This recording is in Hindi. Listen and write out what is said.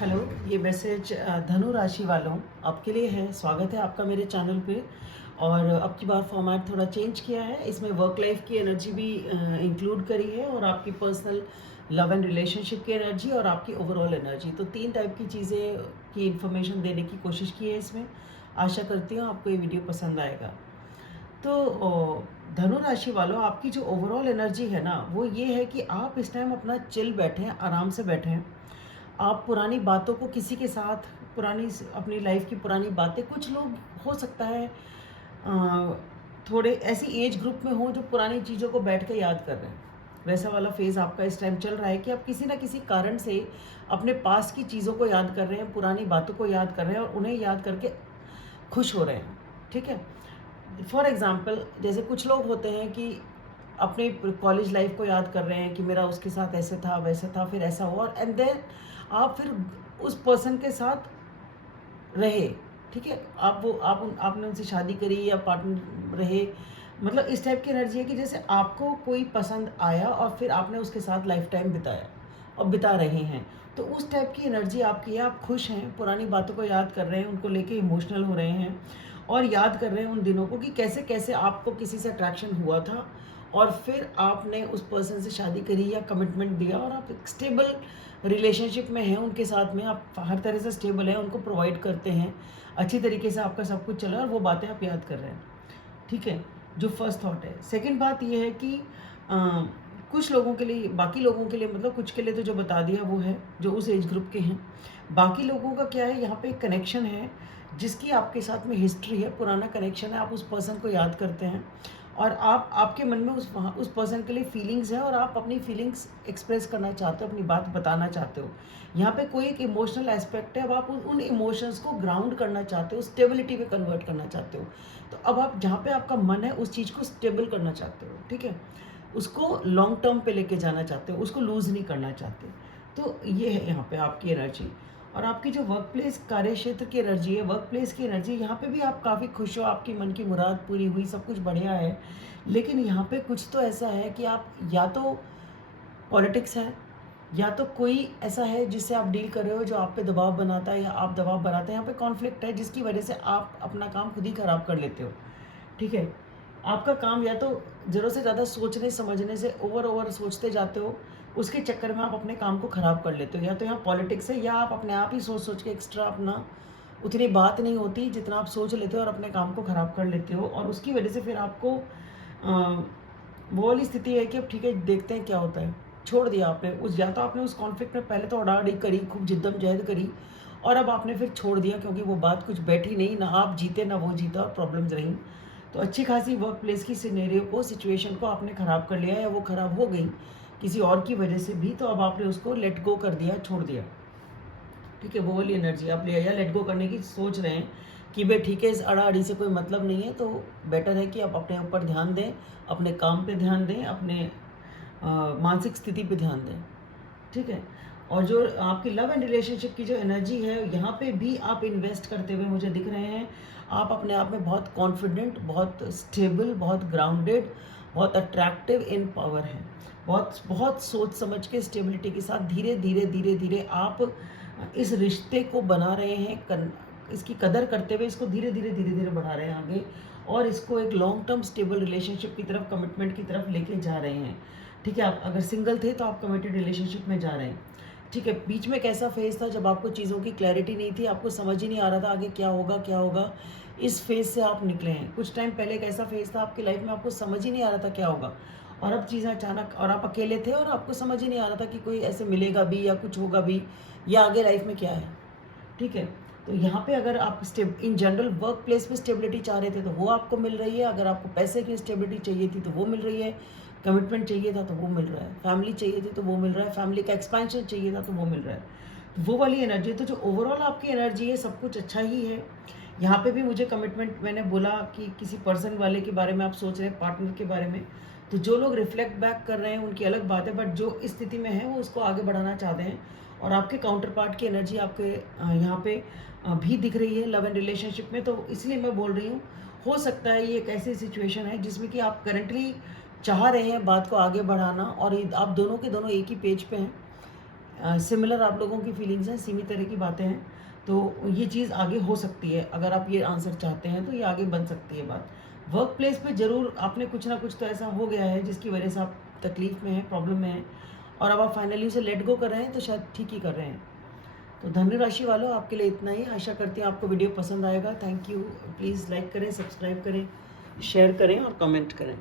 हेलो, ये मैसेज धनु राशि वालों आपके लिए है। स्वागत है आपका मेरे चैनल पे। और अब की बार फॉर्मेट थोड़ा चेंज किया है, इसमें वर्क लाइफ की एनर्जी भी इंक्लूड करी है और आपकी पर्सनल लव एंड रिलेशनशिप की एनर्जी और आपकी ओवरऑल एनर्जी, तो 3 टाइप की चीज़ें की इन्फॉर्मेशन देने की कोशिश की है इसमें। आशा करती हूँ आपको ये वीडियो पसंद आएगा। तो धनु राशि वालों, आपकी जो ओवरऑल एनर्जी है ना, वो ये है कि आप इस टाइम अपना चिल बैठे हैं, आराम से बैठे हैं। आप पुरानी बातों को किसी के साथ अपनी लाइफ की पुरानी बातें, कुछ लोग हो सकता है थोड़े ऐसी एज ग्रुप में हो जो पुरानी चीज़ों को बैठ के याद कर रहे हैं। वैसा वाला फेज़ आपका इस टाइम चल रहा है कि आप किसी ना किसी कारण से अपने पास की चीज़ों को याद कर रहे हैं, पुरानी बातों को याद कर रहे हैं और उन्हें याद करके खुश हो रहे हैं। ठीक है। फॉर एग्ज़ाम्पल, जैसे कुछ लोग होते हैं कि अपने कॉलेज लाइफ को याद कर रहे हैं कि मेरा उसके साथ ऐसे था, वैसे था, फिर ऐसा हुआ, एंड देन आप फिर उस पर्सन के साथ रहे। ठीक है। आपने उनसे शादी करी या पार्टनर रहे, मतलब इस टाइप की एनर्जी है कि जैसे आपको कोई पसंद आया और फिर आपने उसके साथ लाइफ टाइम बिताया और बिता रहे हैं। तो उस टाइप की एनर्जी आपकी है। आप खुश हैं, पुरानी बातों को याद कर रहे हैं, उनको लेके इमोशनल हो रहे हैं और याद कर रहे हैं उन दिनों को कि कैसे कैसे आपको किसी से अट्रैक्शन हुआ था और फिर आपने उस पर्सन से शादी करी या कमिटमेंट दिया और आप एक स्टेबल रिलेशनशिप में हैं उनके साथ में। आप हर तरह से स्टेबल हैं, उनको प्रोवाइड करते हैं, अच्छी तरीके से आपका सब कुछ चल रहा है और वो बातें आप याद कर रहे हैं। ठीक है, जो फर्स्ट थॉट है। सेकंड बात ये है कि अ, कुछ लोगों के लिए, बाकी लोगों के लिए, मतलब कुछ के लिए तो जो बता दिया वो है जो उस एज ग्रुप के हैं। बाकी लोगों का क्या है, यहाँ पे एक कनेक्शन है जिसकी आपके साथ में हिस्ट्री है, पुराना कनेक्शन है। आप उस पर्सन को याद करते हैं और आपके मन में उस पर्सन के लिए फीलिंग्स है और आप अपनी फीलिंग्स एक्सप्रेस करना चाहते हो, अपनी बात बताना चाहते हो। यहाँ पे कोई एक इमोशनल एस्पेक्ट है। अब आप उन इमोशंस को ग्राउंड करना चाहते हो, स्टेबिलिटी में कन्वर्ट करना चाहते हो। तो अब आप जहाँ पे आपका मन है उस चीज़ को स्टेबल करना चाहते हो। ठीक है, उसको लॉन्ग टर्म पे लेके जाना चाहते हो, उसको लूज़ नहीं करना चाहते। तो ये है यहाँ पे आपकी एनर्जी। और आपकी जो वर्क प्लेस कार्य क्षेत्र की एनर्जी है, वर्क प्लेस की एनर्जी, यहाँ पे भी आप काफ़ी खुश हो, आपकी मन की मुराद पूरी हुई, सब कुछ बढ़िया है। लेकिन यहाँ पे कुछ तो ऐसा है कि आप या तो पॉलिटिक्स है या तो कोई ऐसा है जिससे आप डील कर रहे हो जो आप पे दबाव बनाता है या आप दबाव बनाते हैं। यहाँ पे कॉन्फ्लिक्ट है जिसकी वजह से आप अपना काम खुद ही खराब कर लेते हो। ठीक है, आपका काम या तो ज़रूरत से ज़्यादा सोचने समझने से ओवर सोचते जाते हो, उसके चक्कर में आप अपने काम को ख़राब कर लेते हो। या तो यहाँ पॉलिटिक्स है या आप अपने आप ही सोच सोच के एक्स्ट्रा अपना उतनी बात नहीं होती जितना आप सोच लेते हो और अपने काम को ख़राब कर लेते हो और उसकी वजह से फिर आपको वो वाली स्थिति है कि अब ठीक है, देखते हैं क्या होता है। छोड़ दिया आपने उस, या तो आपने उस कॉन्फ्लिक्ट में पहले तो उड़ाड़ी करी, खूब जिद्दम-जहद करी और अब आपने फिर छोड़ दिया क्योंकि वो बात कुछ बैठी नहीं, ना आप जीते ना वो जीता और प्रॉब्लम्स रहीं। तो अच्छी खासी वर्क प्लेस की सिनेरियो को, सिचुएशन को आपने ख़राब कर लिया या वो ख़राब हो गई किसी और की वजह से भी, तो अब आपने उसको लेट गो कर दिया, छोड़ दिया। ठीक है, वो वाली एनर्जी आप ले, या लेट गो करने की सोच रहे हैं कि भाई ठीक है, इस अड़ा-अड़ी से कोई मतलब नहीं है, तो बेटर है कि आप अपने ऊपर ध्यान दें, अपने काम पे ध्यान दें, अपने मानसिक स्थिति पे ध्यान दें। ठीक है, और जो आपकी लव एंड रिलेशनशिप की जो एनर्जी है, यहाँ पे भी आप इन्वेस्ट करते हुए मुझे दिख रहे हैं। आप अपने आप में बहुत कॉन्फिडेंट, बहुत स्टेबल, बहुत ग्राउंडेड, बहुत अट्रैक्टिव इन पावर हैं। बहुत बहुत सोच समझ के, स्टेबिलिटी के साथ धीरे धीरे धीरे धीरे आप इस रिश्ते को बना रहे हैं, इसकी कदर करते हुए इसको धीरे धीरे धीरे धीरे बढ़ा रहे हैं आगे और इसको एक लॉन्ग टर्म स्टेबल रिलेशनशिप की तरफ, कमिटमेंट की तरफ लेके जा रहे हैं। ठीक है, आप अगर सिंगल थे तो आप कमिटेड रिलेशनशिप में जा रहे हैं। ठीक है, बीच में एक ऐसा फेज़ था जब आपको चीज़ों की क्लैरिटी नहीं थी, आपको समझ ही नहीं आ रहा था आगे क्या होगा क्या होगा। इस फेज़ से आप निकले हैं। कुछ टाइम पहले एक ऐसा फेज़ था आपकी लाइफ में, आपको समझ ही नहीं आ रहा था क्या होगा और अब चीज़ें अचानक, और आप अकेले थे और आपको समझ ही नहीं आ रहा था कि कोई ऐसे मिलेगा भी या कुछ होगा भी या आगे लाइफ में क्या है। ठीक है, तो यहाँ पे अगर आप इन जनरल वर्क प्लेस में स्टेबिलिटी चाह रहे थे तो वो आपको मिल रही है। अगर आपको पैसे की स्टेबिलिटी चाहिए थी तो वो मिल रही है। कमिटमेंट चाहिए था तो वो मिल रहा है। फैमिली चाहिए थी तो वो मिल रहा है। फैमिली का एक्सपेंशन चाहिए था तो वो मिल रहा है। तो वो वाली एनर्जी, तो जो ओवरऑल आपकी एनर्जी है सब कुछ अच्छा ही है। यहाँ पे भी मुझे कमिटमेंट, मैंने बोला कि किसी पर्सन वाले के बारे में आप सोच रहे हैं, पार्टनर के बारे में, तो जो लोग रिफ्लेक्ट बैक कर रहे हैं उनकी अलग बात है, बट जो इस स्थिति में है वो उसको आगे बढ़ाना चाहते हैं। और आपके काउंटर पार्ट की एनर्जी आपके यहाँ पे भी दिख रही है लव एंड रिलेशनशिप में। तो इसलिए मैं बोल रही हूँ, हो सकता है ये एक ऐसी सिचुएशन है जिसमें कि आप करंटली चाह रहे हैं बात को आगे बढ़ाना और आप दोनों के दोनों एक ही पेज पे हैं। सिमिलर आप लोगों की फीलिंग्स हैं, सेम तरह की बातें हैं, तो ये चीज़ आगे हो सकती है। अगर आप ये आंसर चाहते हैं तो ये आगे बन सकती है बात। वर्क प्लेस पे ज़रूर आपने कुछ ना कुछ तो ऐसा हो गया है जिसकी वजह से आप तकलीफ़ में हैं, प्रॉब्लम में हैं, और अब आप फाइनली उसे लेट गो कर रहे हैं, तो शायद ठीक ही कर रहे हैं। तो धनु राशि वालों, आपके लिए इतना ही। आशा करती हूँ आपको वीडियो पसंद आएगा। Thank you. प्लीज़ लाइक करें, सब्सक्राइब करें, शेयर करें और कमेंट करें।